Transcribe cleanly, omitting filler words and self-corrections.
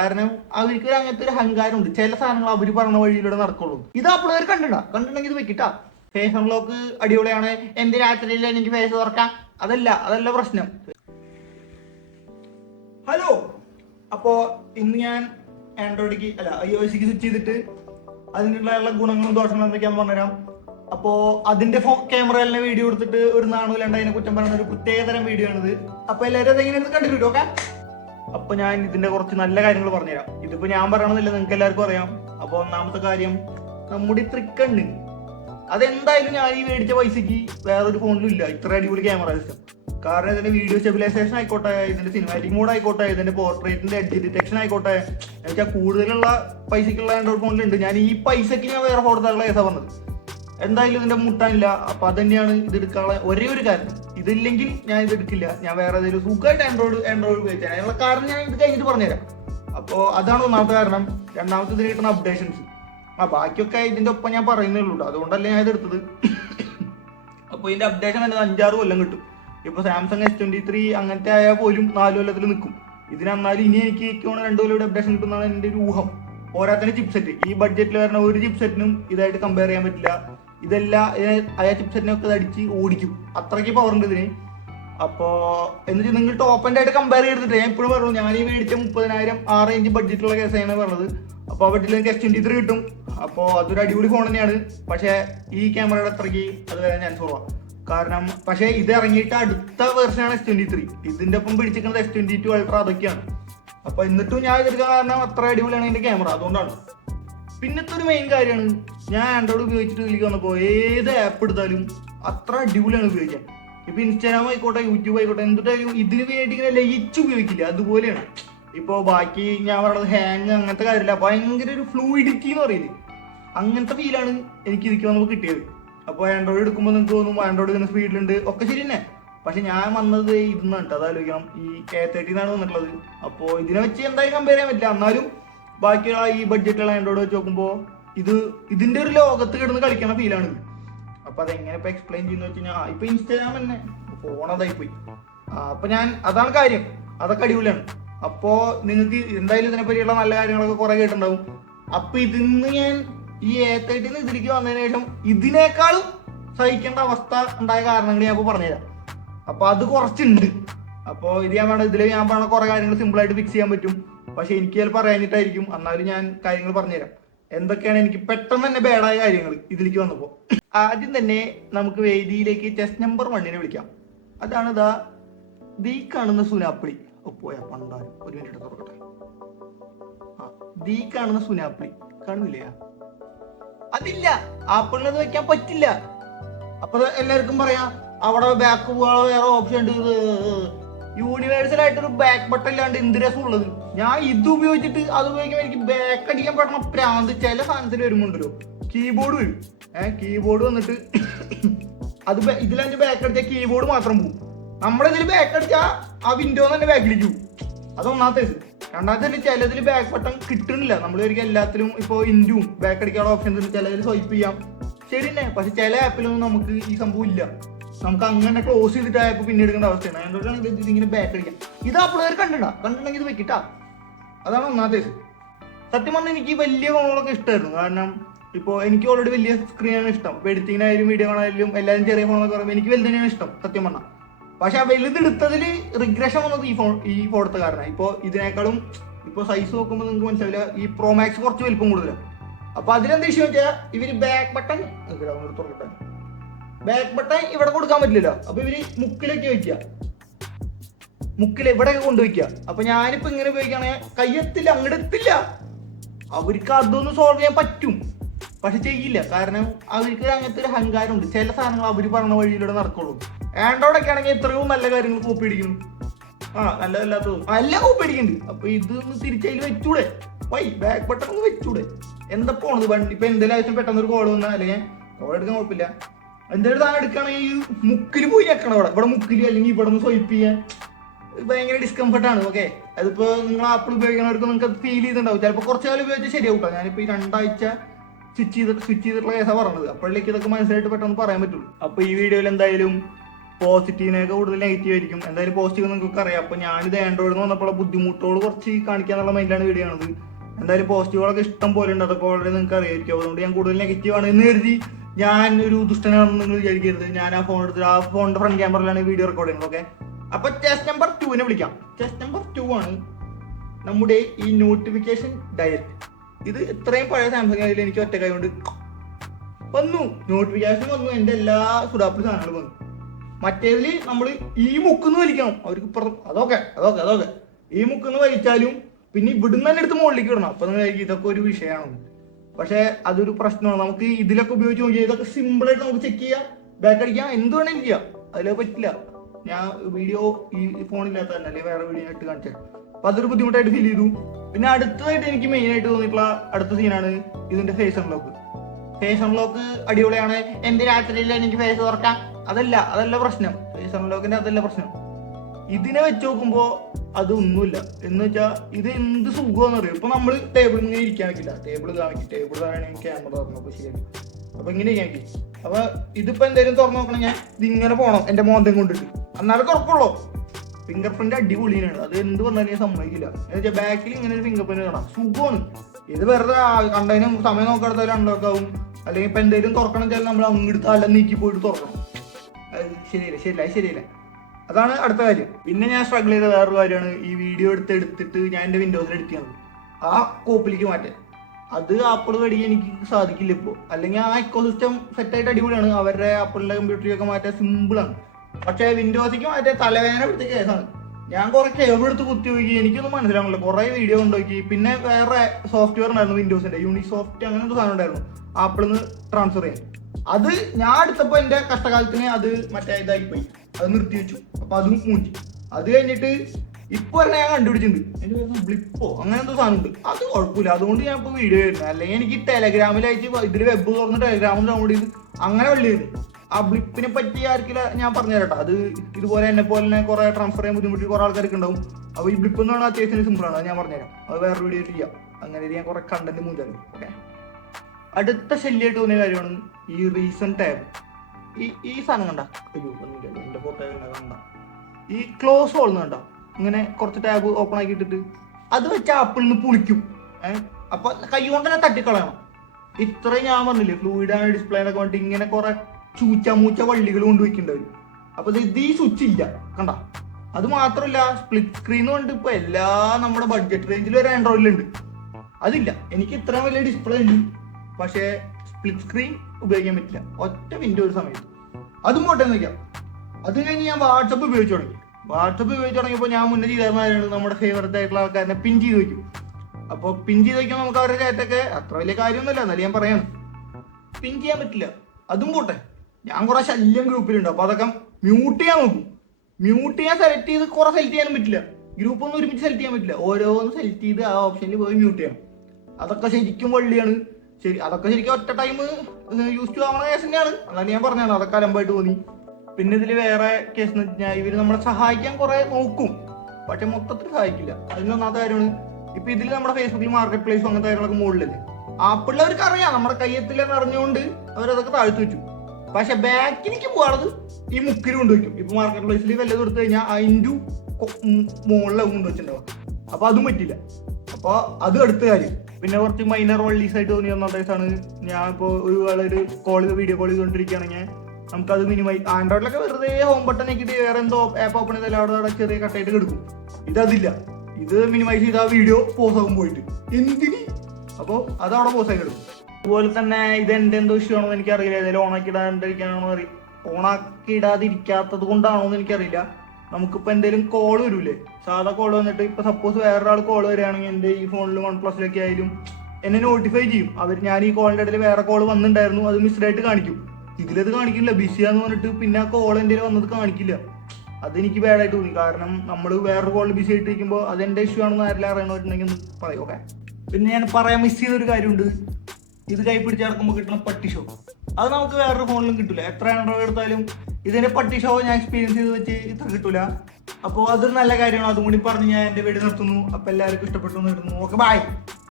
കാരണം അവർക്ക് അങ്ങനത്തെ ഒരു അഹങ്കാരമുണ്ട്. ചില സാധനങ്ങൾ അവർ പറഞ്ഞ വഴിയിലൂടെ നടക്കുള്ളൂ. ഇത് ആപ്പിളുകാർ കണ്ടിട്ടുണ്ടെങ്കിൽ ഇത് വെക്കിട്ടാ. ഫേസ് അൺലോക്ക് അടിപൊളിയാണ്, എന്റെ രാത്രിയിൽ എനിക്ക് ഫേസ് തുറക്കാം, അതല്ല പ്രശ്നം. ഹലോ, അപ്പോ ഇന്ന് ഞാൻ ആൻഡ്രോയിഡിക്ക് iOS-ക്ക് സ്വിച്ച് ചെയ്തിട്ട് അതിനുള്ള ഗുണങ്ങളും ദോഷങ്ങളും എന്തൊക്കെയാന്ന് പറഞ്ഞുതരാം. അപ്പോ അതിന്റെ ക്യാമറയിലെ വീഡിയോ എടുത്തിട്ട് ഒരു നാണുമില്ലാണ്ട് അതിനെ കുറ്റം പറയുന്ന ഒരു പ്രത്യേകതരം വീഡിയോ ആണിത്. അപ്പൊ എല്ലാവരും അതെങ്ങനെ കണ്ടിട്ട് ഓക്കെ. അപ്പൊ ഞാൻ ഇതിന്റെ കുറച്ച് നല്ല കാര്യങ്ങൾ പറഞ്ഞുതരാം. ഇതിപ്പോ ഞാൻ പറയണമെന്നില്ല, നിങ്ങൾക്ക് എല്ലാവർക്കും അറിയാം. അപ്പൊ ഒന്നാമത്തെ കാര്യം, നമ്മുടെ ട്രിക്കുണ്ട്. അതെന്തായാലും ഞാൻ ഈ മേടിച്ച പൈസക്ക് വേറൊരു ഫോണിലും ഇല്ല ഇത്ര അടിപൊളി ക്യാമറ സിസ്റ്റം. കാരണം ഇതിന്റെ വീഡിയോ സ്റ്റെബിലൈസേഷൻ ആയിക്കോട്ടെ, ഇതിന്റെ സിനിമാറ്റിക് മോഡ് ആയിക്കോട്ടെ, ഇതിന്റെ പോർട്രേറ്റിന്റെ എഡ്ജ് ഡിറ്റക്ഷൻ ആയിക്കോട്ടെ, എന്നുവെച്ചാൽ കൂടുതലുള്ള പൈസക്കുള്ള ആൻഡ്രോയിഡ് ഫോണിലുണ്ട്. ഞാൻ ഈ പൈസക്ക് ഞാൻ വേറെ ഫോൺ എടുത്താലുള്ള കേസാ പറഞ്ഞത്. എന്തായാലും ഇതിന്റെ മുട്ടാനില്ല. അപ്പൊ അതന്നെയാണ് ഇത് എടുക്കാനുള്ള ഒരേ ഒരു കാരണം. ഇതില്ലെങ്കിൽ ഞാൻ ഇത് എടുക്കില്ല. ഞാൻ വേറെ ഏതെങ്കിലും സുഖമായിട്ട് ആൻഡ്രോയിഡ് ഉപയോഗിച്ചാൽ അതിനുള്ള കാരണം ഞാൻ ഇത് കഴിഞ്ഞിട്ട് പറഞ്ഞുതരാം. അപ്പോൾ അതാണ് ഒന്നാമത്തെ കാരണം. രണ്ടാമത്തെ ഇതിന് കിട്ടുന്ന അപ്ഡേഷൻസ്. ബാക്കിയൊക്കെ ഇതിന്റെ ഒപ്പം ഞാൻ പറയുന്നേ ഉള്ളൂ, അതുകൊണ്ടല്ലേ ഞാൻ ഇത് എടുത്തത്. അപ്പോൾ ഇതിന്റെ അപ്ഡേഷൻ തന്നെ 5-6 കൊല്ലം കിട്ടും. ഇപ്പൊ സാംസങ് S23 അങ്ങനത്തെ ആയാൽ പോലും 4 കൊല്ലത്തിൽ നിൽക്കും. ഇതിനെന്നാലും ഇനി എനിക്ക് 2 കൊല്ലം അപ്ഡേഷൻ കിട്ടുന്നതാണ് എൻ്റെ ഒരു ഊഹം. പോരാത്തന്നെ ചിപ്സെറ്റ്, ഈ ബഡ്ജറ്റിൽ വരുന്ന ഒരു ചിപ്സെറ്റിനും ഇതായിട്ട് കമ്പയർ ചെയ്യാൻ പറ്റില്ല. ഇതെല്ലാം ആ ചിപ്സെറ്റിനൊക്കെ അടിച്ച് ഓടിക്കും, അത്രയ്ക്ക് പവർ ഉണ്ട് ഇതിന്. അപ്പോ എന്നിട്ട് നിങ്ങൾ ടോപ്പ് എൻഡ് ആയിട്ട് കമ്പയർ ചെയ്തിട്ട് ഞാൻ ഇപ്പോഴും പറഞ്ഞു, ഞാൻ ഈ മേടിച്ച 30,000 ആ റേഞ്ച് ബഡ്ജറ്റുള്ള കേസാണ് പറഞ്ഞത്. അപ്പോൾ ആ ബഡ്ജറ്റിൽ എനിക്ക് S23 കിട്ടും. അപ്പോൾ അതൊരു അടിപൊളി ഫോൺ തന്നെയാണ്. പക്ഷേ ഈ ക്യാമറയുടെ അത്രയ്ക്ക് അത് വരാൻ ചാൻസ് കുറവാണ്. കാരണം പക്ഷേ ഇത് ഇറങ്ങിയിട്ട് അടുത്ത വേർഷനാണ് S23. ഇതിന്റെ ഒപ്പം പിടിച്ചിരിക്കുന്നത് S22 Ultra അതൊക്കെയാണ്. അപ്പൊ എന്നിട്ടും ഞാൻ ഇതെടുക്കാൻ കാരണം അത്ര അടിപൊളിയാണ് ഇതിന്റെ ക്യാമറ, അതുകൊണ്ടാണ്. പിന്നത്തെ ഒരു മെയിൻ കാര്യമാണ്, ഞാൻ ആൻഡ്രോയിഡ് ഉപയോഗിച്ചിട്ട് ഇതിലേക്ക് വന്നപ്പോൾ ഏത് ആപ്പ് എടുത്താലും അത്ര അടിപൊളിയാണ് ഉപയോഗിക്കാൻ. ഇപ്പൊ ഇൻസ്റ്റാഗ്രാം ആയിക്കോട്ടെ, യൂട്യൂബ് ആയിക്കോട്ടെ, എന്തിട്ടായാലും ഇതിന് വേണ്ടി ഇങ്ങനെ ലയിച്ച് ഉപയോഗിക്കില്ല, അതുപോലെയാണ്. ഇപ്പോൾ ബാക്കി ഞാൻ പറയുന്നത് ഹാങ് അങ്ങനത്തെ കാര്യമില്ല, ഭയങ്കര ഒരു ഫ്ലൂയിഡിറ്റി എന്ന് പറയുന്നത്, അങ്ങനത്തെ ഫീലാണ് എനിക്ക് ഇതിലേക്ക് വന്നപ്പോൾ കിട്ടിയത്. അപ്പോൾ ആൻഡ്രോയിഡ് എടുക്കുമ്പോൾ നിങ്ങൾക്ക് തോന്നും ആൻഡ്രോയിഡ് ഇതിന് സ്പീഡിലുണ്ട്, ഒക്കെ ശരി തന്നെ. പക്ഷെ ഞാൻ വന്നത് ഇതെന്നാണ് കേട്ടോ, അതാലോചിക്കണം. ഈ A30 വന്നിട്ടുള്ളത്. അപ്പോൾ ഇതിനെ വെച്ച് എന്തായാലും കമ്പയർ ചെയ്യാൻ പറ്റില്ല. എന്നാലും ബാക്കിയുള്ള ഈ ബഡ്ജറ്റുള്ള ആൻഡ്രോയിഡ് വെച്ച് നോക്കുമ്പോൾ ഇതിന്റെ ഒരു ലോകത്ത് കിടന്ന് കളിക്കുന്ന ഫീലാണ്. അപ്പൊ അതെങ്ങനെ ഇപ്പൊ എക്സ്പ്ലെയിൻ ചെയ്യുന്ന വെച്ച് കഴിഞ്ഞാൽ, ഇപ്പൊ ഇൻസ്റ്റാഗ്രാം തന്നെ ഫോൺ അതായി പോയി. അപ്പൊ ഞാൻ അതാണ് കാര്യം, അതൊക്കെ അടിപൊളിയാണ്. അപ്പോ നിങ്ങൾക്ക് എന്തായാലും ഇതിനെ പറ്റിയുള്ള നല്ല കാര്യങ്ങളൊക്കെ കുറെ കേട്ടിട്ടുണ്ടാവും. അപ്പൊ ഇതിന്ന് ഞാൻ ഈ A30 ഇതിലേക്ക് വന്നതിന് ശേഷം ഇതിനേക്കാളും സഹിക്കേണ്ട അവസ്ഥ ഉണ്ടായ കാരണങ്ങൾ ഞാൻ പറഞ്ഞുതരാം. അപ്പൊ അത് കുറച്ചുണ്ട്. അപ്പോൾ ഇത് ഞാൻ വേണം, ഇതിൽ ഞാൻ പറഞ്ഞ കുറെ കാര്യങ്ങൾ സിമ്പിൾ ആയിട്ട് ഫിക്സ് ചെയ്യാൻ പറ്റും. പക്ഷെ എനിക്ക് ചിലപ്പോൾ പറയാനിട്ടായിരിക്കും, എന്നാലും ഞാൻ കാര്യങ്ങൾ പറഞ്ഞുതരാം. എന്തൊക്കെയാണ് എനിക്ക് പെട്ടെന്ന് തന്നെ ബേഡായ കാര്യങ്ങൾ ഇതിലേക്ക് വന്നപ്പോൾ. ആദ്യം തന്നെ നമുക്ക് വേദിയിലേക്ക് ചെസ് നമ്പർ 1 വിളിക്കാം. അതാണ് ദീ കാണുന്ന സുനാപ്പിളി. പോയാ പണ്ടാരും ഒരു മിനിറ്റ് തുറക്കട്ടെ. ദീ കാണുന്ന സുനാപ്പിളി കാണുന്നില്ലേ? അതില്ല, ആപ്പിളിനത് വെക്കാൻ പറ്റില്ല. അപ്പൊ എല്ലാവർക്കും പറയാം അവിടെ ബാക്ക് പോകാനുള്ള വേറെ ഓപ്ഷൻ ഉണ്ട്. യൂണിവേഴ്സൽ ആയിട്ടൊരു ബാക്ക് ബട്ടൺ ഇല്ലാണ്ട് എന്ത് രസമുള്ളത്. ഞാൻ ഇത് ഉപയോഗിച്ചിട്ട് അത് ഉപയോഗിക്കുമ്പോൾ എനിക്ക് ബാക്ക് അടിക്കാൻ പറ്റുന്ന പ്രാന്ത് ചില സാധനത്തിൽ വരുമ്പോണ്ടല്ലോ. കീബോർഡ് വരും, കീബോർഡ് വന്നിട്ട് അത് ഇതിലഞ്ച് ബാക്ക് അടിച്ചാൽ കീബോർഡ് മാത്രം പോകും. നമ്മളിതിൽ ബാക്ക് അടിച്ചാൽ ആ വിൻഡോ തന്നെ ബാക്കിലേക്ക് പോകും. അതൊന്നാമത്തെ. രണ്ടാമത്തെ ചിലതിൽ ബാക്ക് ബട്ടൺ കിട്ടുന്നില്ല. നമ്മൾ ഒരിക്കലും എല്ലാത്തിലും ഇപ്പോൾ ഇൻഡും ബാക്ക് അടിക്കാനുള്ള ഓപ്ഷൻസ് ഉണ്ട്. ചിലതിൽ സ്വൈപ്പ് ചെയ്യാം, ശരി തന്നെ. പക്ഷെ ചില ആപ്പിലൊന്നും നമുക്ക് ഈ സംഭവം ഇല്ല. നമുക്ക് അങ്ങനെ ക്ലോസ് ചെയ്തിട്ട് ആയപ്പോൾ പിന്നെ എടുക്കേണ്ട അവസ്ഥയാണ്. അതുകൊണ്ടാണ് ഇതിങ്ങനെ ബാക്ക് അടിക്കാം. ഇത് ആപ്പിളുകാർ കണ്ടിട്ടുണ്ടെങ്കിൽ ഇത് വെക്കിട്ടാ. അതാണ് ഒന്നാമത്തെ. സത്യം പറഞ്ഞാൽ എനിക്ക് വലിയ ഫോണുകളൊക്കെ ഇഷ്ടമായിരുന്നു. കാരണം ഇപ്പോൾ എനിക്ക് ഓൾറെഡി വലിയ സ്ക്രീനാണ് ഇഷ്ടം. ഇപ്പോൾ എഡിറ്റിങ്ങിനായാലും വീഡിയോ ആണെങ്കിലും എല്ലാവരും ചെറിയ ഫോണൊക്കെ പറയുമ്പോൾ എനിക്ക് വലുത് തന്നെയാണ് ഇഷ്ടം സത്യം പറഞ്ഞാൽ. പക്ഷെ ആ വലുതെടുത്തതിൽ റിഗ്രഷൻ വന്നത് ഈ ഫോണത്തെ കാരണം. ഇപ്പോൾ ഇതിനേക്കാളും ഇപ്പോൾ സൈസ് നോക്കുമ്പോൾ നിങ്ങൾക്ക് മനസ്സിലാവില്ല, ഈ പ്രോ മാക്സ് കുറച്ച് വലിപ്പം കൂടുതലാണ്. അപ്പൊ അതിലെന്താ ഇഷ്യൂ വെച്ചാൽ ഇവര് ബാക്ക് ബട്ടൺ തുറക്കട്ടെ, ബാക്ക് ബട്ടൺ ഇവിടെ കൊടുക്കാൻ പറ്റില്ലല്ലോ. അപ്പൊ ഇവര് മുക്കിലൊക്കെ വെക്കുക, ഇവിടെയൊക്കെ കൊണ്ടുവയ്ക്കുക. അപ്പൊ ഞാനിപ്പോ ഇങ്ങനെ ഉപയോഗിക്കുകയാണെങ്കിൽ കയ്യെത്തില്ല, അങ്ങോട്ട് എത്തില്ല. അവർക്ക് അതൊന്നും സോൾവ് ചെയ്യാൻ പറ്റും, പക്ഷെ ചെയ്യില്ല. കാരണം അവർക്ക് അങ്ങനത്തെ ഒരു അഹങ്കാരമുണ്ട്. ചില സാധനങ്ങൾ അവർ പറഞ്ഞ വഴിയിലൂടെ നടക്കുള്ളൂ. ആൻഡ്രോയിഡൊക്കെ ആണെങ്കിൽ എത്രയോ നല്ല കാര്യങ്ങൾ കോപ്പി അടിക്കുന്നു. നല്ലതല്ലാത്തതും എല്ലാം കോപ്പി അടിക്കുന്നുണ്ട്. അപ്പൊ ഇതൊന്ന് തിരിച്ചതിൽ വെച്ചൂടെ, ബാക്ക് ബട്ടൺ ഒന്ന് വെച്ചൂടെ. എന്താ പോണത് വണ്ടി. ഇപ്പൊ എന്തെങ്കിലും ആവശ്യം പെട്ടെന്ന് ഒരു കോൾ വന്നാൽ, അല്ലെങ്കിൽ കോൾ എടുക്കാൻ കുഴപ്പമില്ല, എന്തെങ്കിലും താൻ എടുക്കുകയാണെങ്കിൽ മുക്കിൽ പോയി ഞെക്കണം. ഇവിടെ മുക്കിൽ അല്ലെങ്കിൽ ഇവിടെ നിന്ന് സ്വൈപ്പ് ചെയ്യാൻ ഭയങ്കര ഡിസ്കംഫർട്ടാണ്. ഓക്കെ, അതിപ്പോ നിങ്ങൾ ആപ്പിൾ ഉപയോഗിക്കുന്നവർക്ക് നിങ്ങൾക്ക് അത് ഫീൽ ചെയ്തിട്ടുണ്ടാവും. ചിലപ്പോൾ കുറച്ച് കാലം ഉപയോഗിച്ചാൽ ശരിയാവും. ഞാനിപ്പോൾ ഈ 2 ആഴ്ച സ്വിച്ച് ചെയ്തിട്ടുള്ള കേസാണ് പറഞ്ഞത്. അപ്പോഴേക്ക് ഇതൊക്കെ മനസ്സിലായിട്ട് പെട്ടെന്ന് പറയാൻ പറ്റുള്ളൂ. അപ്പൊ ഈ വീഡിയോയിൽ എന്തായാലും പോസിറ്റീവിനൊക്കെ കൂടുതൽ നെഗറ്റീവ് ആയിരിക്കും. എന്തായാലും പോസിറ്റീവ് നിങ്ങൾക്ക് അറിയാം. അപ്പോൾ ഞാനിത് ആൻഡ്രോയിഡ് എന്ന് വന്നപ്പോൾ ബുദ്ധിമുട്ടുകൾ കുറച്ച് കാണിക്കാന്നുള്ള മൈൻഡിലാണ് വീഡിയോ ആണത്. എന്തായാലും പോസിറ്റീവുകളൊക്കെ ഇഷ്ടം പോലെ ഉണ്ട്, അതൊക്കെ ഓൾറെഡി നിങ്ങൾക്ക് അറിയായിരിക്കും. അതുകൊണ്ട് ഞാൻ കൂടുതൽ നെഗറ്റീവ് ആണ് എന്ന് കരുതി ഞാൻ ഒരു ദുഷ്ടനാണെന്ന് നിങ്ങൾ വിചാരിക്കരുത്. ഞാൻ ആ ഫോൺ എടുത്ത് ആ ഫോണിന്റെ ഫ്രണ്ട് ക്യാമറയിലാണ് വീഡിയോ റെക്കോർഡ് ചെയ്യുന്നത്. ഓക്കെ, അപ്പൊ ടെസ്റ്റ് നമ്പർ 2 വിളിക്കാം. ടെസ്റ്റ് നമ്പർ 2 ആണ് നമ്മുടെ ഈ നോട്ടിഫിക്കേഷൻ ഡയറ്റ്. ഇത് ഇത്രയും പഴയ സാംസങ് ആയാലും എനിക്ക് ഒറ്റ കൈ കൊണ്ട് വന്നു, നോട്ടിഫിക്കേഷൻ വന്നു, എൻ്റെ എല്ലാ സുഡാപ്പിൾ സാധനങ്ങളും വന്നു. മറ്റേതിൽ നമ്മൾ ഈ മുക്കുന്ന് വലിക്കണം, അവർക്ക് അതൊക്കെ ഈ മുക്കുന്ന് വലിച്ചാലും പിന്നെ ഇവിടുന്ന് തന്നെ എടുത്ത് മുകളിലേക്ക് ഇടണം. അപ്പൊ നിങ്ങൾ ഇതൊക്കെ ഒരു വിഷയമാണ്. പക്ഷെ അതൊരു പ്രശ്നമാണ്. നമുക്ക് ഇതിലൊക്കെ ഉപയോഗിച്ച് നോക്കിയാൽ ഇതൊക്കെ സിമ്പിൾ ആയിട്ട് നമുക്ക് ചെക്ക് ചെയ്യാം, ബാക്ക് അടിക്കാം, എന്ത് വേണമെങ്കിലും ചെയ്യാം. അതിലൊക്കെ പറ്റില്ല. ഞാൻ വീഡിയോ ഈ ഫോണില്ലാത്ത തന്നെ അല്ലെങ്കിൽ വേറെ വീഡിയോ ഇട്ട് കാണിച്ചത്. അപ്പൊ അതൊരു ബുദ്ധിമുട്ടായിട്ട് ഫീൽ ചെയ്തു. പിന്നെ അടുത്തതായിട്ട് എനിക്ക് മെയിൻ ആയിട്ട് തോന്നിയിട്ടുള്ള അടുത്ത സീനാണ് ഇതിന്റെ ഫേസ് അൺലോക്ക്. ഫേസ് അൺലോക്ക് അടിപൊളിയാണ്. എന്റെ രാത്രിയിൽ എനിക്ക് ഫേസ് തുറക്കാം, അതല്ല പ്രശ്നം. ഫേസ് അൺലോക്കിന്റെ അതല്ല പ്രശ്നം. ഇതിനെ വെച്ച് നോക്കുമ്പോ അതൊന്നുമില്ല. എന്ന് വെച്ചാൽ ഇത് എന്ത് സുഖമാണെന്ന് അറിയാം. ഇപ്പൊ നമ്മള് ടേബിളിൽ ഇങ്ങനെ ഇരിക്കാൻ വെക്കില്ല, ടേബിൾ താണെങ്കിൽ ക്യാമറ തുറന്നപ്പോ ശരിയാക്കി. അപ്പൊ ഇങ്ങനെ ഇരിക്കാൻ വെക്കി. അപ്പൊ ഇതിപ്പോ എന്തായാലും തുറന്നു നോക്കണം, ഞാൻ ഇതിങ്ങനെ പോണം എന്റെ മോന്തം കൊണ്ടിട്ട്, എന്നാലും തുറക്കുള്ളൂ. ഫിംഗർ പ്രിന്റ് അടിപൊളിയാണ്, അത് എന്ത് പറഞ്ഞാലും ഞാൻ സമ്മതിക്കില്ല. എന്ന് വെച്ചാൽ ബാക്കിൽ ഇങ്ങനെ ഒരു ഫിംഗർ പ്രിന്റ് കാണാം, സുഖമാണ്. ഇത് വെറുതെ കണ്ടതിനും സമയം നോക്കാത്ത അൺലോക്കാവും. അല്ലെങ്കിൽ ഇപ്പൊ എന്തെങ്കിലും തുറക്കണം വെച്ചാൽ നമ്മൾ അങ്ങോട്ട് തല നീക്കി പോയിട്ട് തുറക്കണം. ശരിയല്ല. അതാണ് അടുത്ത കാര്യം. പിന്നെ ഞാൻ സ്ട്രഗിൾ ചെയ്ത വേറൊരു കാര്യമാണ് ഈ വീഡിയോ എടുത്തിട്ട് ഞാൻ എൻ്റെ വിൻഡോസിൽ എഡിറ്റ് ചെയ്യണം, ആ കോപ്പിലേക്ക് മാറ്റാൻ. അത് ആപ്പിൾ മേടിക്കാൻ എനിക്ക് സാധിക്കില്ല ഇപ്പോൾ. അല്ലെങ്കിൽ ആ ഇക്കോസിസ്റ്റം സെറ്റായിട്ട് അടിപൊളിയാണ്, അവരുടെ ആപ്പിളിൻ്റെ കമ്പ്യൂട്ടറിലൊക്കെ മാറ്റാൻ സിമ്പിളാണ്. പക്ഷേ വിൻഡോസിലേക്ക് മാറ്റാൻ തലവേദന എടുത്ത കേസാണ്. ഞാൻ കുറെ കേബിൾ എടുത്ത് കുത്തി നോക്കി, എനിക്കൊന്നും മനസ്സിലാവുന്നില്ല. കുറെ വീഡിയോ കൊണ്ടുപോയി. പിന്നെ വേറെ സോഫ്റ്റ്വെയർ ഉണ്ടായിരുന്നു വിൻഡോസിന്റെ, യൂണിസോഫ്റ്റ് അങ്ങനെ ഒരു സാധനം ഉണ്ടായിരുന്നു ആപ്പിളിൽ നിന്ന് ട്രാൻസ്ഫർ ചെയ്യാൻ. അത് ഞാൻ എടുത്തപ്പോൾ എൻ്റെ കഷ്ടകാലത്തിന് അത് മറ്റേ ഇതായി പോയി, അത് നിർത്തി വെച്ചു. അപ്പൊ അതും മൂഞ്ചി. അത് കഴിഞ്ഞിട്ട് ഇപ്പൊ തന്നെ ഞാൻ കണ്ടുപിടിച്ചിട്ടുണ്ട്, എൻ്റെ പേര് ബ്ലിപ്പോ അങ്ങനെ എന്തോ സാധനം ഉണ്ട്. അത് കുഴപ്പമില്ല, അതുകൊണ്ട് ഞാൻ ഇപ്പോൾ വീഡിയോ വരുന്നത്. അല്ലെങ്കിൽ എനിക്ക് ടെലഗ്രാമിൽ അയച്ച് ഇതിൽ വെബ് തുറന്ന് ടെലഗ്രാമിൽ ഡൗൺലോഡ് ചെയ്ത് അങ്ങനെ വള്ളിയത്. ആ ബ്ലിപ്പിനെ പറ്റി ആർക്കില്ല ഞാൻ പറഞ്ഞു തരട്ടോ. അത് ഇതുപോലെ എന്നെ പോലെ തന്നെ കുറെ ട്രാൻസ്ഫർ ചെയ്യാൻ ബുദ്ധിമുട്ടി കുറെ ആൾക്കാർക്ക് ഉണ്ടാവും. അപ്പോൾ ഈ ബ്ലിപ്പ് എന്ന് പറഞ്ഞാൽ അത്യാവശ്യം സിമ്പിളാണ്, അത് ഞാൻ പറഞ്ഞുതരാം. അത് വേറെ വീഡിയോ ചെയ്യാം. അങ്ങനെ ഞാൻ കുറെ കണ്ടന്റ് മൂഞ്ചാലും. ഓക്കെ, അടുത്ത ശല്യമായിട്ട് തോന്നിയ കാര്യമാണ് ഈ റീസെന്റ് ടാബ്. ഈ സാധനം കണ്ട, എന്റെ ഫോട്ടോ കണ്ട ഈ ക്ലോസ് ഹോൾ കണ്ട, ഇങ്ങനെ കുറച്ച് ടാബ് ഓപ്പൺ ആക്കി ഇട്ടിട്ട് അത് വെച്ച് ആപ്പിളിൽ നിന്ന് പുളിക്കും. അപ്പൊ കൈ കൊണ്ട് തന്നെ തട്ടിക്കളയണം. ഇത്രയും ഞാൻ പറഞ്ഞില്ലേ, ഫ്ലൂയിഡാണ് ഡിസ്പ്ലേനൊക്കെ വേണ്ടി ഇങ്ങനെ കുറെ മൂച്ച വള്ളികൾ കൊണ്ടുവയ്ക്കുന്നുണ്ടാവും. അപ്പൊ ഇത് ഈ സ്വിച്ച് ഇല്ല കണ്ട. അത് മാത്രമല്ല സ്പ്ലിറ്റ് സ്ക്രീൻ കൊണ്ട് ഇപ്പൊ എല്ലാ നമ്മുടെ ബഡ്ജറ്റ് റേഞ്ചിൽ ഒരു ആൻഡ്രോയിഡിലുണ്ട്. അതില്ല. എനിക്ക് ഇത്രയും വലിയ ഡിസ്പ്ലേ ഉണ്ട്, പക്ഷേ സ്പ്ലിറ്റ് സ്ക്രീൻ ഉപയോഗിക്കാൻ പറ്റില്ല ഒറ്റ വിൻഡോ ഒരു സമയത്ത്. അതും പോട്ടെ വയ്ക്കാം. അത് കഴിഞ്ഞ് ഞാൻ വാട്സപ്പ് ഉപയോഗിച്ച് തുടങ്ങിയപ്പോൾ ഞാൻ മുന്നേ ചെയ്തായിരുന്നു നമ്മുടെ ഫേവറേറ്റ് ആയിട്ടുള്ള ആൾക്കാരെ പിൻ ചെയ്ത് വയ്ക്കും. അപ്പോൾ പിൻ ചെയ്ത് വയ്ക്കുമ്പോൾ നമുക്ക് അവരുടെ ചാറ്റൊക്കെ അത്ര വലിയ കാര്യമൊന്നുമില്ല, എന്നാലും ഞാൻ പറയാണ് പിൻ ചെയ്യാൻ പറ്റില്ല. അതും പോട്ടെ, ഞാൻ കുറെ ശല്യം ഗ്രൂപ്പിലുണ്ട്. അപ്പോൾ അതൊക്കെ മ്യൂട്ട് ചെയ്യാൻ നോക്കും. മ്യൂട്ട് ചെയ്യാൻ സെലക്ട് ചെയ്ത് കുറെ സെലക്ട് ചെയ്യാനും പറ്റില്ല, ഗ്രൂപ്പൊന്നും ഒരുമിച്ച് സെലക്ട് ചെയ്യാൻ പറ്റില്ല. ഓരോന്ന് സെലക്ട് ചെയ്ത് ആ ഓപ്ഷനിൽ പോയി മ്യൂട്ട് ചെയ്യണം. അതൊക്കെ ശരിക്കും വള്ളിയാണ്. അതൊക്കെ ശരിക്കും ഒറ്റ ടൈം യൂസ് ടു ആവുന്ന കേസ് തന്നെയാണ്. എന്നാലും ഞാൻ പറഞ്ഞാണ് അതൊക്കെ അലമ്പായിട്ട് തോന്നി. പിന്നെ ഇതിൽ വേറെ കേസ് എന്ന് വെച്ചാൽ ഇവര് നമ്മളെ സഹായിക്കാൻ കുറെ നോക്കും, പക്ഷെ മൊത്തത്തിൽ സഹായിക്കില്ല. അതിനൊന്നാമത്തെ കാര്യമാണ് ഇപ്പൊ ഇതിൽ നമ്മുടെ ഫേസ്ബുക്കിൽ മാർക്കറ്റ് പ്ലേസും അങ്ങനത്തെ കാര്യങ്ങളൊക്കെ മുകളിലല്ലേ. ആപ്പിളിലവർക്ക് അറിയാം നമ്മുടെ കയ്യെത്തില്ലെന്ന് അറിഞ്ഞുകൊണ്ട് അവരതൊക്കെ താഴ്ത്തു വെച്ചു. പക്ഷെ ബാക്കിലേക്ക് പോകാണത് ഈ മുക്കിൽ കൊണ്ടുവയ്ക്കും. ഇപ്പൊ മാർക്കറ്റ് പ്ലേസിൽ വല്ലതും എടുത്തു കഴിഞ്ഞാൽ അതിൻ്റെ മുകളിലാണ് കൊണ്ടുവച്ചിട്ടുണ്ടാവും. അപ്പൊ അതും പറ്റില്ല. അപ്പൊ അത് അടുത്ത കാര്യം. പിന്നെ കുറച്ച് മൈനർ വള്ളീസ് ആയിട്ട് തോന്നിയ ഒന്നാമത്തേസാണ് ഞാൻ ഇപ്പോൾ ഒരു വീഡിയോ കോൾ ചെയ്തുകൊണ്ടിരിക്കുകയാണെങ്കിൽ നമുക്കത് ആൻഡ്രോയിഡിലൊക്കെ വെറുതെ ഹോം ബട്ടൺ ആക്കിയിട്ട് വേറെ എന്തോ ആപ്പ് ഓപ്പൺ ചെയ്താൽ അവിടെ ചെറിയ കട്ടായിട്ട് കിടക്കും. ഇതതില്ല. ഇത് മിനിമൈസ് ചെയ്ത് ആ വീഡിയോ പോസ് ആകും പോയിട്ട് എന്തിന്. അപ്പോൾ അത് അവിടെ പോസ് ആയി കിടക്കും. അതുപോലെ തന്നെ ഇത് എൻ്റെ എന്തോ ഇഷ്യൂ ആണോ എന്ന് എനിക്കറിയില്ല. ഏതായാലും ഓണാക്കി ഇടാതിരിക്കാത്തത് കൊണ്ടാണോ എന്ന് എനിക്കറിയില്ല. നമുക്കിപ്പോൾ എന്തെങ്കിലും കോൾ വരൂലേ, സാധാ കോൾ വന്നിട്ട് ഇപ്പൊ സപ്പോസ് വേറൊരാൾ കോൾ വരികയാണെങ്കിൽ എൻ്റെ ഈ ഫോണിൽ OnePlus ആയാലും എന്നെ നോട്ടിഫൈ ചെയ്യും. ഞാൻ ഈ കോളിൻ്റെ ഇടയിൽ വേറെ കോൾ വന്നിട്ടുണ്ടായിരുന്നു, അത് മിസ്ഡായിട്ട് കാണിക്കും. ഇതിലത് കാണിക്കില്ല, ബിസിയാന്ന് പറഞ്ഞിട്ട് പിന്നെ ആ കോൾ എൻ്റെ വന്നത് കാണിക്കില്ല. അതെനിക്ക് ബാഡായിട്ട് തോന്നി. കാരണം നമ്മൾ വേറൊരു കോൾ ബിസി ആയിട്ട് ഇരിക്കുമ്പോൾ അതെൻ്റെ ഇഷ്യൂ ആണെന്ന് ആരെല്ലാം അറിയണമെന്നുണ്ടെങ്കിൽ ഒന്ന് പറയും. ഓക്കെ, പിന്നെ ഞാൻ പറയാൻ മിസ് ചെയ്തൊരു കാര്യമുണ്ട്. ഇത് കൈ പിടിച്ച് നടക്കുമ്പോൾ കിട്ടുന്ന പട്ടി ഷോ അത് നമുക്ക് വേറൊരു ഫോണിലും കിട്ടില്ല. എത്ര ആൻഡ്രോയിഡ് എടുത്താലും ഇതിന്റെ പട്ടി ഷോ ഞാൻ എക്സ്പീരിയൻസ് ചെയ്ത് വെച്ച് ഇത്ര കിട്ടൂല. അപ്പോൾ അതൊരു നല്ല കാര്യമാണ്. അതും കൂടി പറഞ്ഞ് ഞാൻ എൻ്റെ വീഡിയോ നിർത്തുന്നു. അപ്പോൾ എല്ലാവർക്കും ഇഷ്ടപ്പെട്ടു എന്ന് വരുന്നു. Okay, by.